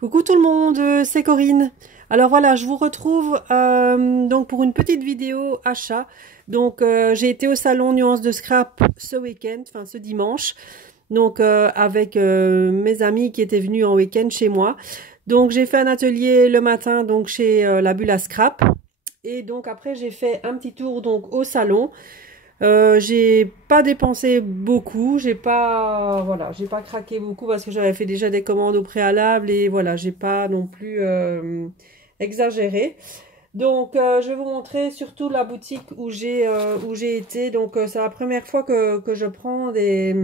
Coucou tout le monde, c'est Corinne. Alors voilà, je vous retrouve donc pour une petite vidéo achat. Donc j'ai été au salon Nuance de Scrap ce week-end, enfin ce dimanche, donc avec mes amis qui étaient venus en week-end chez moi. Donc j'ai fait un atelier le matin donc chez la Bulle à Scrap et donc après j'ai fait un petit tour donc au salon. J'ai pas dépensé beaucoup, j'ai pas craqué beaucoup parce que j'avais fait déjà des commandes au préalable et voilà, j'ai pas non plus exagéré. Donc je vais vous montrer surtout la boutique où j'ai été. Donc c'est la première fois que je prends des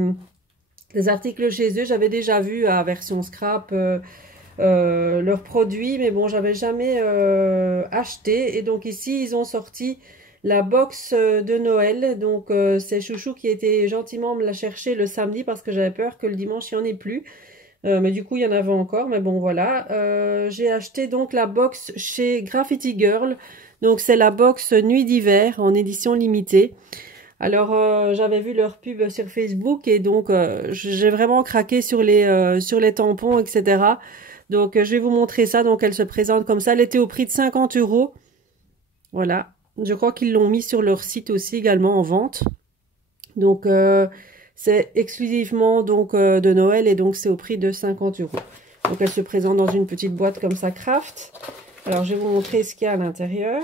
articles chez eux. J'avais déjà vu à version scrap leurs produits, mais bon, j'avais jamais acheté. Et donc ici, ils ont sorti la box de Noël. Donc c'est Chouchou qui était gentiment me la chercher le samedi parce que j'avais peur que le dimanche il n'y en ait plus. Mais du coup, il y en avait encore. Mais bon, voilà. J'ai acheté donc la box chez Graffiti Girl. Donc c'est la box Nuit d'hiver en édition limitée. Alors j'avais vu leur pub sur Facebook et donc j'ai vraiment craqué sur les tampons, etc. Donc je vais vous montrer ça. Donc elle se présente comme ça. Elle était au prix de 50 €. Voilà. Je crois qu'ils l'ont mis sur leur site aussi également en vente. Donc c'est exclusivement donc de Noël et donc c'est au prix de 50 €. Donc elle se présente dans une petite boîte comme ça craft. Alors je vais vous montrer ce qu'il y a à l'intérieur.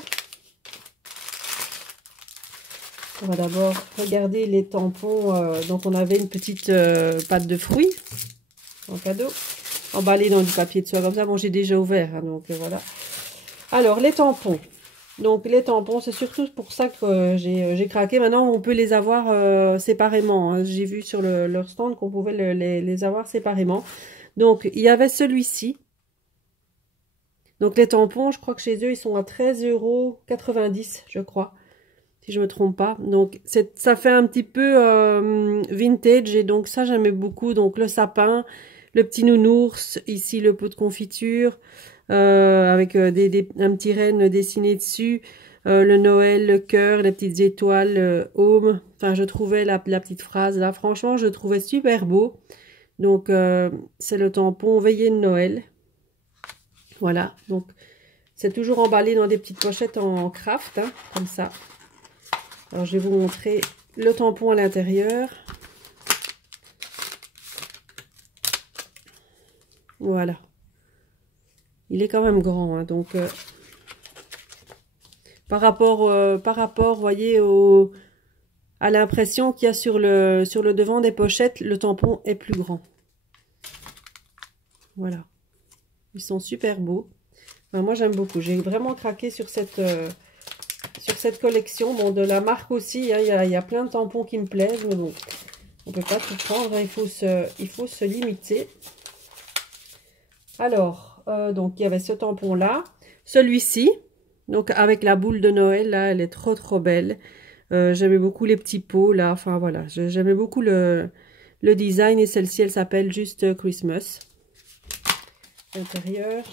On va d'abord regarder les tampons. Donc on avait une petite pâte de fruits en cadeau, emballée dans du papier de soie comme ça. Bon, j'ai déjà ouvert, hein, donc voilà. Alors les tampons. Donc les tampons, c'est surtout pour ça que j'ai craqué. Maintenant, on peut les avoir séparément, hein. J'ai vu sur leur stand qu'on pouvait les avoir séparément. Donc il y avait celui-ci. Donc les tampons, je crois que chez eux, ils sont à 13,90 €, je crois. Si je me trompe pas. Donc ça fait un petit peu vintage et donc ça j'aimais beaucoup. Donc le sapin, le petit nounours, ici le pot de confiture avec un petit renne dessiné dessus, le Noël, le cœur, les petites étoiles, home. Enfin je trouvais la petite phrase là, franchement je trouvais super beau. Donc c'est le tampon veillée de Noël. Voilà, donc c'est toujours emballé dans des petites pochettes en craft, hein, comme ça. Alors, je vais vous montrer le tampon à l'intérieur. Voilà. Il est quand même grand, hein, donc par rapport, vous voyez, à l'impression qu'il y a sur le devant des pochettes, le tampon est plus grand. Voilà. Ils sont super beaux. Enfin, moi, j'aime beaucoup. J'ai vraiment craqué sur cette collection. Bon, de la marque aussi, hein, il y a plein de tampons qui me plaisent, mais bon, on peut pas tout prendre, hein, il faut se limiter. Alors, donc il y avait ce tampon là, celui-ci, donc avec la boule de Noël là, elle est trop belle. J'aimais beaucoup les petits pots là, enfin voilà, j'aimais beaucoup le design et celle-ci elle s'appelle juste Christmas. L'intérieur.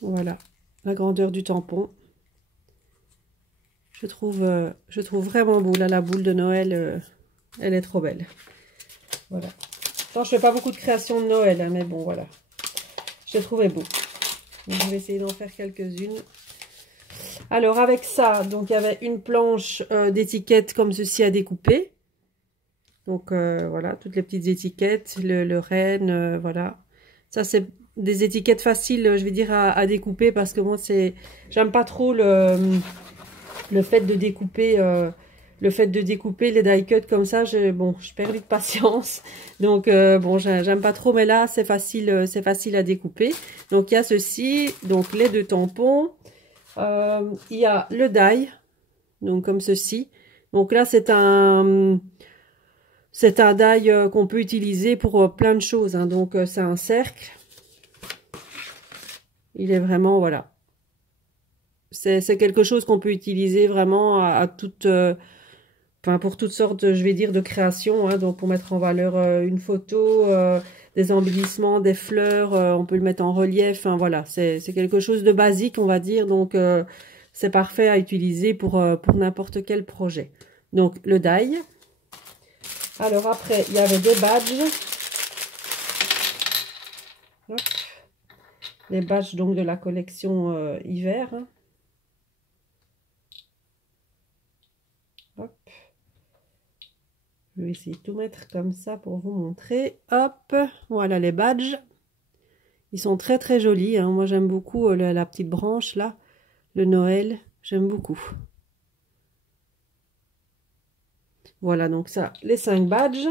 Voilà, la grandeur du tampon. Je trouve vraiment beau là, la boule de Noël, elle est trop belle. Voilà. Je fais pas beaucoup de créations de Noël, hein, mais bon, voilà. Je l'ai trouvé beau. Donc, je vais essayer d'en faire quelques-unes. Alors, avec ça, donc il y avait une planche d'étiquettes comme ceci à découper. Donc, voilà, toutes les petites étiquettes, le renne, voilà. Ça, c'est des étiquettes faciles, je vais dire, à découper parce que moi, j'aime pas trop le fait de découper... le fait de découper les die cuts comme ça, je perds vite patience. Donc bon, j'aime pas trop, mais là c'est facile à découper. Donc il y a ceci, donc les deux tampons. Il y a le die, donc comme ceci. Donc là c'est un die qu'on peut utiliser pour plein de choses, hein. Donc c'est un cercle. Il est vraiment, voilà. C'est quelque chose qu'on peut utiliser vraiment à toute... Enfin, pour toutes sortes, je vais dire, de créations, hein, donc pour mettre en valeur une photo, des embellissements, des fleurs, on peut le mettre en relief, enfin voilà, c'est quelque chose de basique, on va dire, donc c'est parfait à utiliser pour n'importe quel projet. Donc le die. Alors après, il y avait des badges. Les badges donc de la collection hiver. Hein. Hop. Je vais essayer de tout mettre comme ça pour vous montrer. Hop, voilà les badges. Ils sont très très jolis. Hein. Moi j'aime beaucoup la petite branche là. Le Noël, j'aime beaucoup. Voilà donc ça, les 5 badges.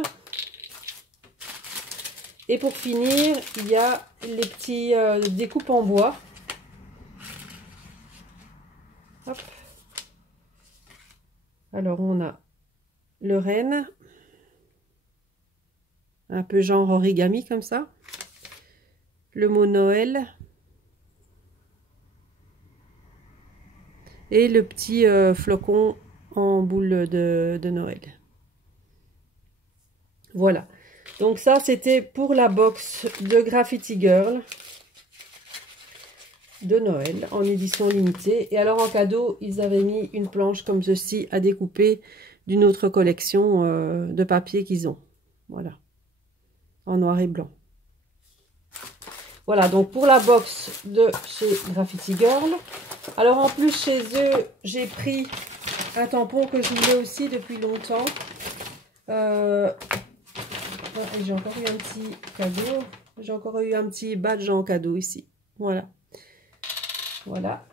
Et pour finir, il y a les petits découpes en bois. Hop. Alors on a le renne. Un peu genre origami comme ça. Le mot Noël. Et le petit flocon en boule de Noël. Voilà. Donc ça, c'était pour la box de Graffiti Girl de Noël en édition limitée. Et alors en cadeau, ils avaient mis une planche comme ceci à découper d'une autre collection de papier qu'ils ont. Voilà. En noir et blanc. Voilà, donc pour la box de chez Graffiti Girl. Alors en plus, chez eux, j'ai pris un tampon que je voulais aussi depuis longtemps. J'ai encore eu un petit cadeau. J'ai encore eu un petit badge en cadeau ici. Voilà. Voilà.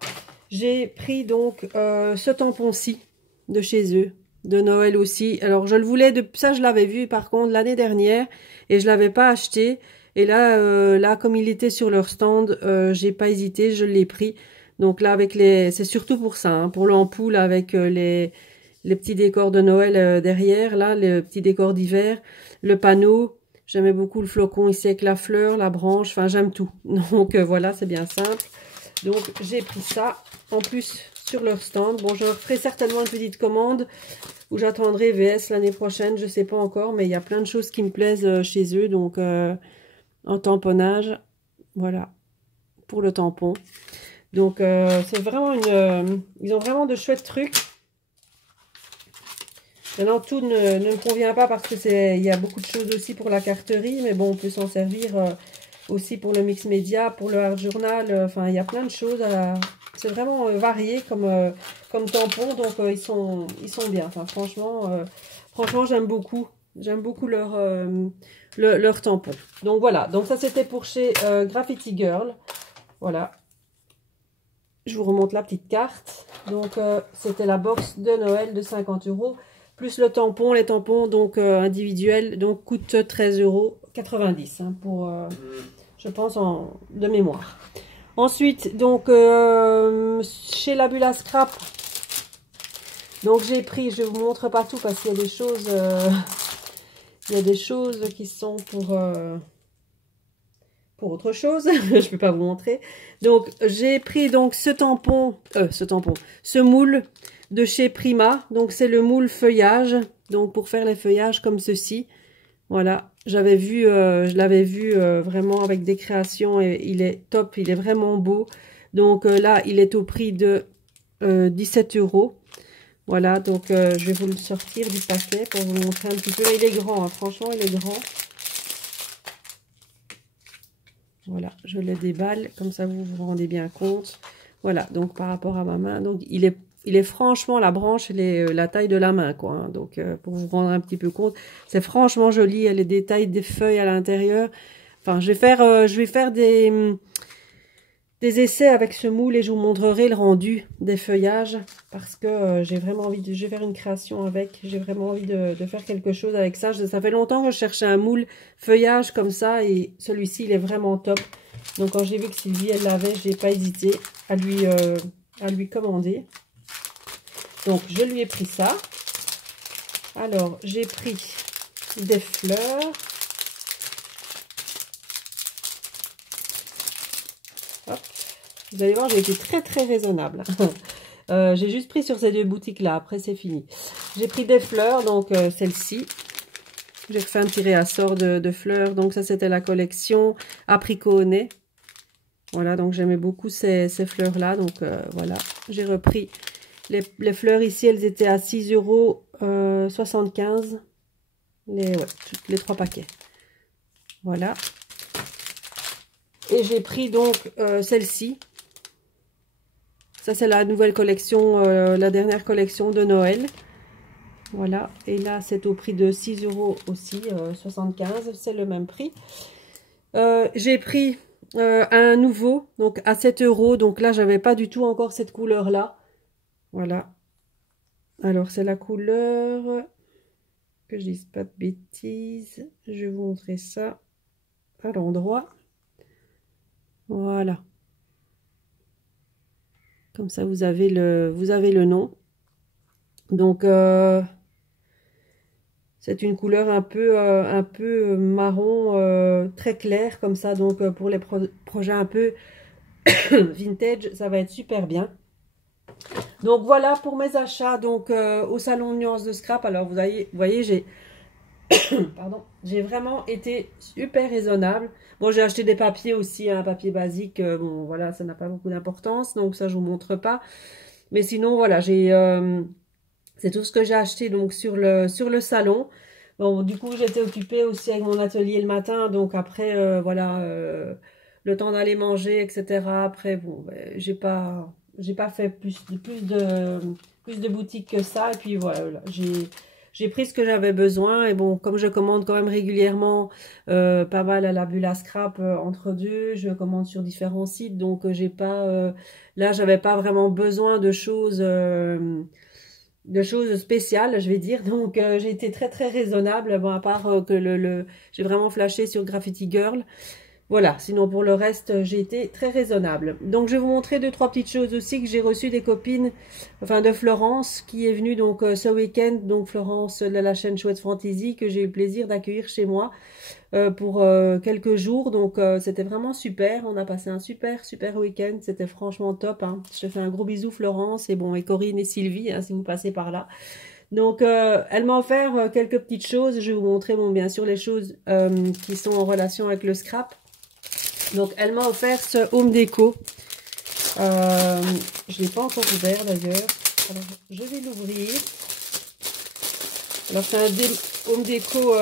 J'ai pris donc ce tampon-ci de chez eux, de Noël aussi. Alors je le voulais, ça je l'avais vu par contre l'année dernière et je l'avais pas acheté. Et là, là comme il était sur leur stand, j'ai pas hésité, je l'ai pris. Donc là avec c'est surtout pour ça, hein, pour l'ampoule avec les petits décors de Noël derrière, là, les petits décors d'hiver, le panneau. J'aimais beaucoup le flocon ici avec la fleur, la branche, enfin j'aime tout. Donc voilà, c'est bien simple. Donc j'ai pris ça en plus sur leur stand. Bon, je leur ferai certainement une petite commande où j'attendrai VS l'année prochaine, je sais pas encore, mais il y a plein de choses qui me plaisent chez eux. Donc en tamponnage, voilà, pour le tampon. Donc c'est vraiment ils ont vraiment de chouettes trucs. Maintenant, tout ne me convient pas parce que il y a beaucoup de choses aussi pour la carterie, mais bon, on peut s'en servir aussi pour le mix média, pour le hard journal, enfin, il y a plein de choses. C'est vraiment varié comme tampon, donc ils sont bien. Enfin, franchement, j'aime beaucoup. J'aime beaucoup leur tampon. Donc voilà, donc ça c'était pour chez Graffiti Girl. Voilà. Je vous remonte la petite carte. Donc c'était la box de Noël de 50 €. Plus le tampon, les tampons donc individuels, donc coûtent 13,90 € hein, pour, je pense, de mémoire. Ensuite, donc, chez la Bulle à Scrap, donc j'ai pris, je vous montre pas tout parce qu'il y a des choses, qui sont pour autre chose, je peux pas vous montrer. Donc j'ai pris donc ce moule de chez Prima. Donc c'est le moule feuillage, donc pour faire les feuillages comme ceci. Voilà, je l'avais vu vraiment avec des créations et il est top, il est vraiment beau. Donc là, il est au prix de 17 €. Voilà, donc je vais vous le sortir du paquet pour vous montrer un petit peu. Là, il est grand, hein, franchement, il est grand. Voilà, je le déballe, comme ça vous vous rendez bien compte. Voilà, donc par rapport à ma main, donc il est franchement, la branche, elle est la taille de la main, quoi. Hein, donc pour vous rendre un petit peu compte, c'est franchement joli. Il y a les détails des feuilles à l'intérieur. Enfin, je vais faire des essais avec ce moule et je vous montrerai le rendu des feuillages parce que j'ai vraiment envie je vais faire une création avec. J'ai vraiment envie de faire quelque chose avec ça. Ça fait longtemps que je cherchais un moule feuillage comme ça et celui-ci il est vraiment top. Donc quand j'ai vu que Sylvie elle l'avait, j'ai pas hésité à lui commander. Donc je lui ai pris ça. Alors j'ai pris des fleurs. Hop. Vous allez voir, j'ai été très très raisonnable. J'ai juste pris sur ces deux boutiques là, après c'est fini. J'ai pris des fleurs, donc celle-ci. J'ai fait un tiré à sort de fleurs, donc ça c'était la collection apricot au nez. Voilà, donc j'aimais beaucoup ces fleurs là, donc voilà. J'ai repris les fleurs ici, elles étaient à 6,75 €. Les 3 paquets. Voilà. Et j'ai pris donc celle-ci. Ça, c'est la nouvelle collection, la dernière collection de Noël. Voilà. Et là, c'est au prix de 6 € aussi, 75. C'est le même prix. J'ai pris un nouveau, donc à 7 €. Donc là, j'avais pas du tout encore cette couleur-là. Voilà. Alors, c'est la couleur... Que je dise pas de bêtises. Je vais vous montrer ça à l'endroit. Voilà. Comme ça, vous avez le nom. Donc, c'est une couleur un peu marron, très clair, comme ça. Donc, pour les projets un peu vintage, ça va être super bien. Donc, voilà pour mes achats donc au salon Nuances de Scrap. Alors, vous voyez j'ai... Pardon, j'ai vraiment été super raisonnable. Bon, j'ai acheté des papiers aussi, un papier basique. Bon, voilà, ça n'a pas beaucoup d'importance, donc ça, je vous montre pas. Mais sinon, voilà, c'est tout ce que j'ai acheté donc sur le salon. Bon, du coup, j'étais occupée aussi avec mon atelier le matin, donc après, voilà, le temps d'aller manger, etc. Après, bon, ben, j'ai pas fait plus de boutiques que ça. Et puis voilà, j'ai pris ce que j'avais besoin. Et bon, comme je commande quand même régulièrement pas mal à la bulle à scrap entre deux, je commande sur différents sites. Donc j'ai pas là, j'avais pas vraiment besoin de choses spéciales, je vais dire. Donc j'ai été très très raisonnable. Bon, à part que j'ai vraiment flashé sur Graffiti Girl. Voilà, sinon pour le reste, j'ai été très raisonnable. Donc je vais vous montrer deux, trois petites choses aussi que j'ai reçues des copines, enfin de Florence, qui est venue donc ce week-end. Donc Florence de la chaîne Chouette Fantasy, que j'ai eu le plaisir d'accueillir chez moi pour quelques jours. Donc c'était vraiment super, on a passé un super week-end, c'était franchement top. Hein. Je te fais un gros bisou Florence, et bon, et Corinne et Sylvie, hein, si vous passez par là. Donc elle m'a offert quelques petites choses, je vais vous montrer bon, bien sûr les choses qui sont en relation avec le scrap. Donc, elle m'a offert ce home déco. Je ne l'ai pas encore ouvert d'ailleurs. Alors, je vais l'ouvrir. Alors, c'est un home déco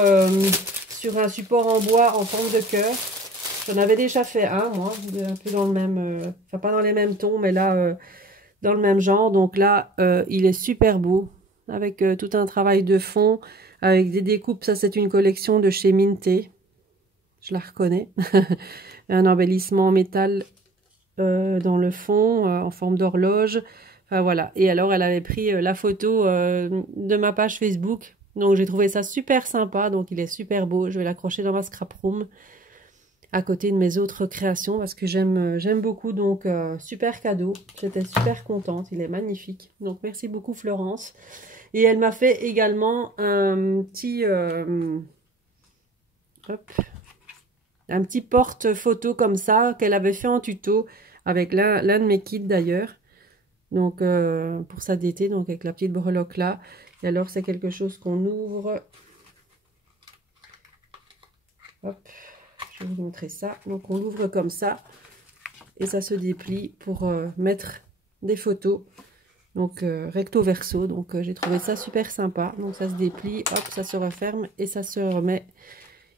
sur un support en bois en forme de cœur. J'en avais déjà fait un, moi, un peu dans le même... enfin, pas dans les mêmes tons, mais là, dans le même genre. Donc là, il est super beau. Avec tout un travail de fond, avec des découpes. Ça, c'est une collection de chez Minté. Je la reconnais. Un embellissement en métal dans le fond, en forme d'horloge. Enfin, voilà. Et alors, elle avait pris la photo de ma page Facebook. Donc, j'ai trouvé ça super sympa. Donc, il est super beau. Je vais l'accrocher dans ma scrap room à côté de mes autres créations parce que j'aime beaucoup. Donc, super cadeau. J'étais super contente. Il est magnifique. Donc, merci beaucoup, Florence. Et elle m'a fait également un petit... hop, un petit porte-photo comme ça qu'elle avait fait en tuto avec l'un de mes kits d'ailleurs. Donc pour ça d'été, donc avec la petite breloque là. Et alors c'est quelque chose qu'on ouvre. Hop, je vais vous montrer ça. Donc on l'ouvre comme ça et ça se déplie pour mettre des photos. Donc recto verso. Donc j'ai trouvé ça super sympa. Donc ça se déplie, hop, ça se referme et ça se remet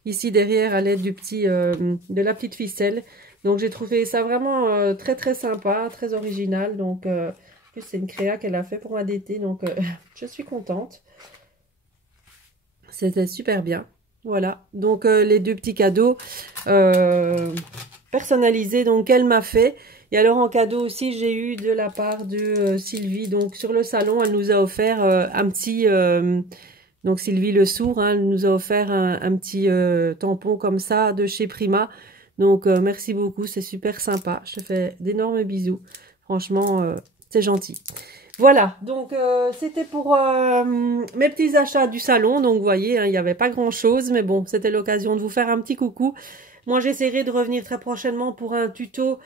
ici derrière à l'aide de la petite ficelle. Donc j'ai trouvé ça vraiment très très sympa, très original. Donc c'est une créa qu'elle a fait pour ma d'été. Donc je suis contente. C'était super bien. Voilà. Donc les deux petits cadeaux personnalisés donc qu'elle m'a fait. Et alors en cadeau aussi j'ai eu de la part de Sylvie. Donc sur le salon elle nous a offert un petit... donc Sylvie Le Sourd, hein, elle nous a offert un petit tampon comme ça de chez Prima. Donc merci beaucoup, c'est super sympa. Je te fais d'énormes bisous. Franchement, c'est gentil. Voilà, donc c'était pour mes petits achats du salon. Donc vous voyez, hein, il n'y avait pas grand chose. Mais bon, c'était l'occasion de vous faire un petit coucou. Moi j'essaierai de revenir très prochainement pour un tuto.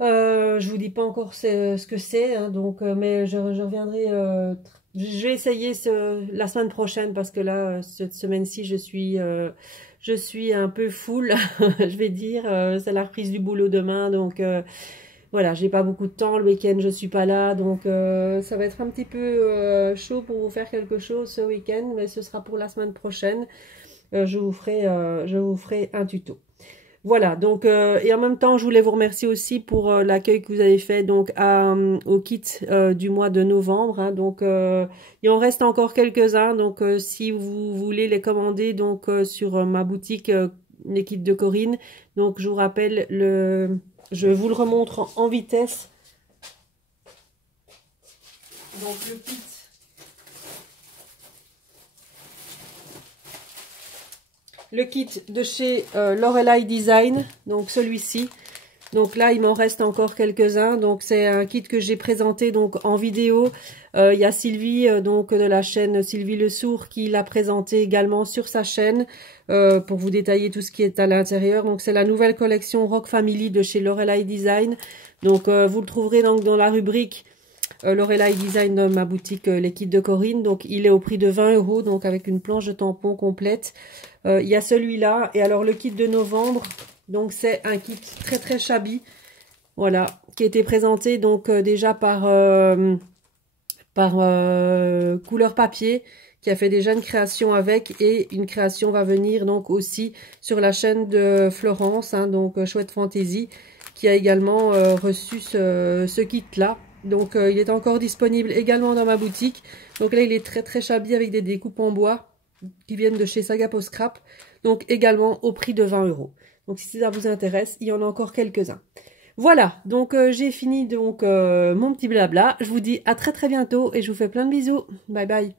Je vous dis pas encore ce que c'est. Hein, donc, mais je reviendrai... je vais essayer la semaine prochaine parce que là, cette semaine-ci, je suis un peu full, je vais dire. C'est la reprise du boulot demain, donc voilà, j'ai pas beaucoup de temps. Le week-end, je suis pas là, donc ça va être un petit peu chaud pour vous faire quelque chose ce week-end, mais ce sera pour la semaine prochaine. Je vous ferai un tuto. Voilà, donc et en même temps, je voulais vous remercier aussi pour l'accueil que vous avez fait donc au kit du mois de novembre. Hein, donc il en reste encore quelques-uns. Donc si vous voulez les commander donc sur ma boutique les kits de Corinne. Donc je vous rappelle je vous le remontre en vitesse. Donc le kit. Le kit de chez Lorelei Design, donc celui-ci. Donc là, il m'en reste encore quelques-uns. Donc c'est un kit que j'ai présenté donc en vidéo. Il y a Sylvie donc de la chaîne Sylvie Le Sourd qui l'a présenté également sur sa chaîne pour vous détailler tout ce qui est à l'intérieur. Donc c'est la nouvelle collection Rock Family de chez Lorelei Design. Donc vous le trouverez donc dans la rubrique Lorelei Design dans ma boutique les kits de Corinne. Donc il est au prix de 20 €, donc avec une planche de tampons complète. Il y a celui-là. Et alors le kit de novembre, donc c'est un kit très très shabby. Voilà, qui a été présenté donc déjà par Couleur Papier, qui a fait déjà une création avec, et une création va venir donc aussi sur la chaîne de Florence, hein, donc Chouette Fantasy, qui a également reçu ce kit-là. Donc il est encore disponible également dans ma boutique. Donc là il est très très shabby avec des découpes en bois qui viennent de chez Sagapo Scrap. Donc également au prix de 20 €. Donc si ça vous intéresse, il y en a encore quelques-uns. Voilà, donc j'ai fini donc mon petit blabla. Je vous dis à très très bientôt et je vous fais plein de bisous. Bye bye.